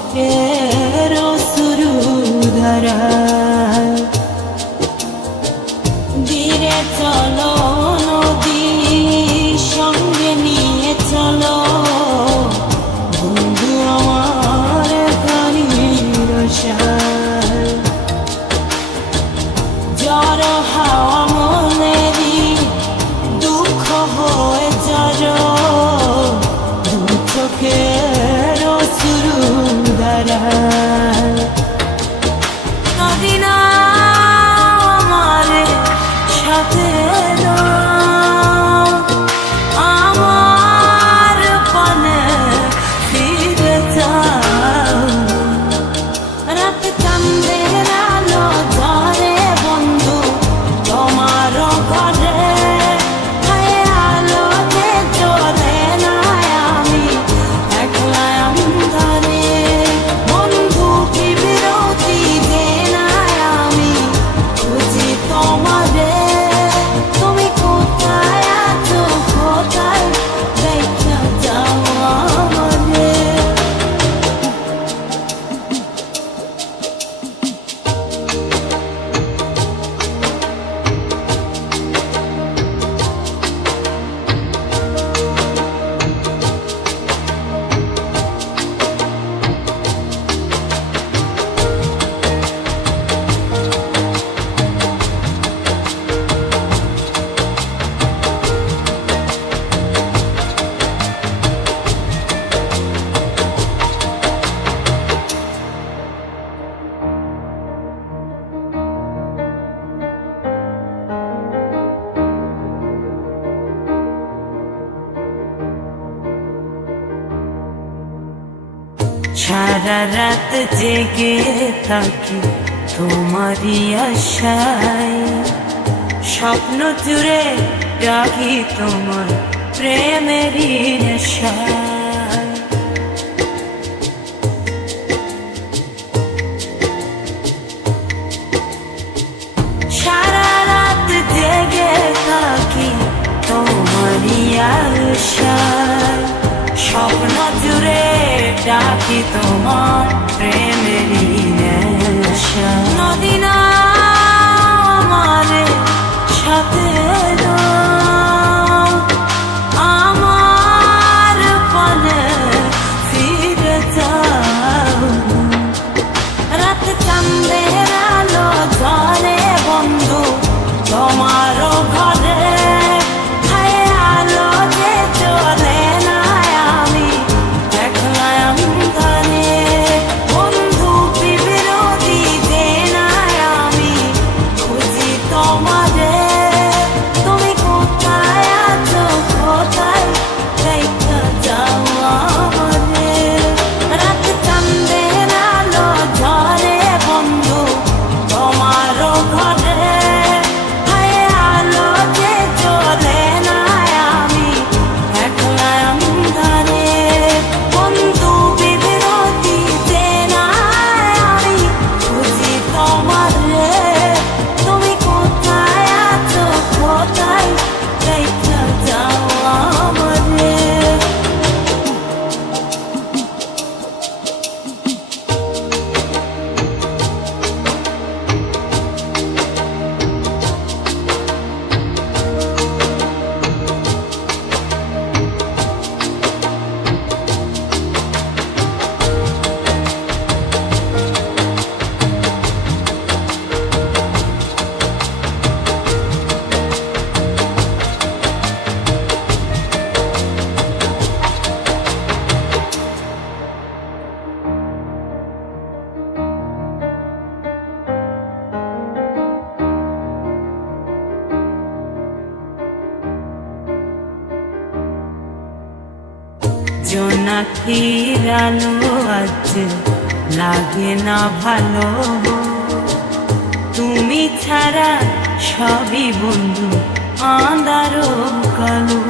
চোখের অশ্রু ধারা ধীরে চলো নদী সঙ্গে নিয়ে চলো বন্ধু আমার গাড়ির সার জ্বর হাওয়া মনেরই দুঃখ হয়ে জড়ো দু চোখের অশ্রু ধারা নদী না আমার সাথে আমার পানে ফিরে যাও রাত চাঁদের আলো ধরে বন্ধু তোমার ঘরে আলো যে জ্বলে না আমি একলা অন্ধকারে বন্ধু কি বিরতি যে না আমি খুঁজি তোমারে তুমি কোথায় আছো কোথায় দেখা যাও আমারে সারা রাত জেগে থাকি তোমারই আশায় স্বপ্ন জুড়ে রাখি তোমার প্রেমেরই নেশায় সারা রাত জেগে থাকি তোমারই আশায় স্বপ্ন জুড়ে ডাকি তোমার প্রেমেরই নেশা নদী না আমার সাথে আমার পানে ফিরে যাও রাত চাঁদের আলো ধরে বন্ধু তোমার ঘরে আলো যে চলে না আমি একলা অন্ধকারে বন্ধু কি বিরতি যে না আমি খুঁজি তোমারে তুমি কোথায় আছো কোথায় দেখা যাও আমারে রাত চাঁদের আলো ঝরে বন্ধু তোমার ঘরে আলো যে চলে না আমি একলা অন্ধকারে বন্ধু বিরতি যে না আমি খুঁজি তোমারে তুমি কোথায় আছো কোথায় দেখা যাও আমারে জোনাকির আলো আজ লাগে না ভালো তুমি ছাড়া সবই বন্ধু আঁধারো কালো